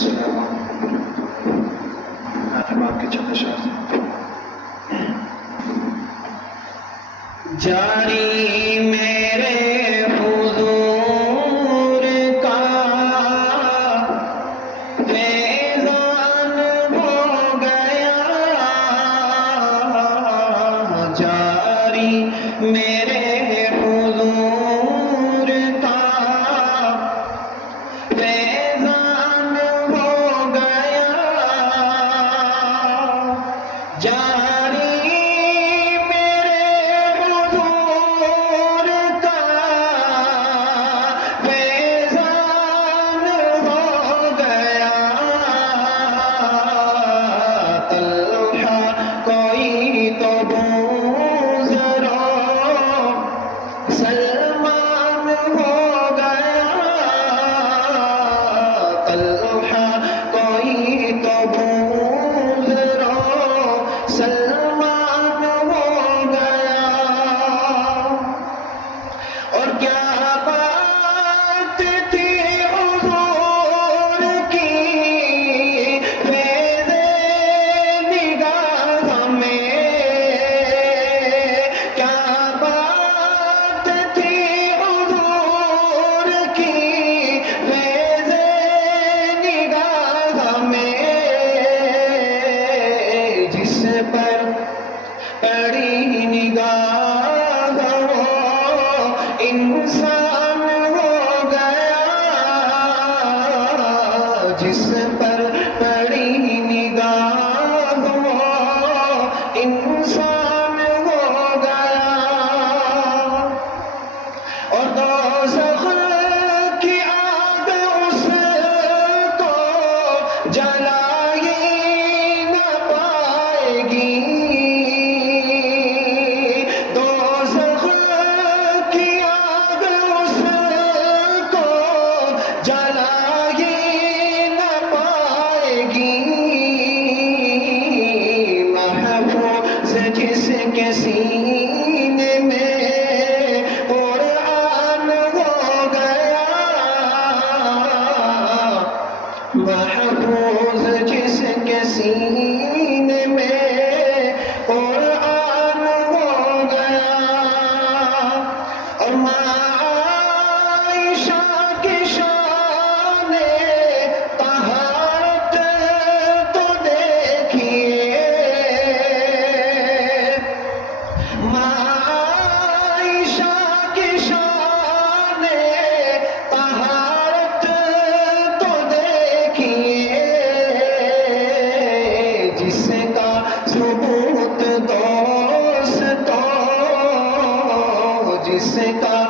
سلیمان آپ کے چھوٹے شاعر جاری میرے حضور کا فیضان ہو گیا، جاری میرے حضور کا فیضان ہو گیا، جاری سلمان ہو گیا، طلحہ کوئی تو بوزرو سلمان ہو گیا، اور کیا بات تھی حضور کی فیض نگاہ میں، کیا پر پڑی نگاہ وہ انسان ہو گیا، جس پر پڑی نگاہ وہ انسان ہو گیا، اور دوزخ کی آگ اس کو جلا دوزخ کی آگ اس کو جلا ہی نہ پائے گی، محفوظ جس کے سینے میں قرآن ہو گیا، محفوظ جس کے سینے میں قرآن ہو گیا، اور عائشہ کی شان طہارت تو دیکھیے، عائشہ کی شان طہارت تو دیکھیے، جس کا ثبوت دوستوں، جس کا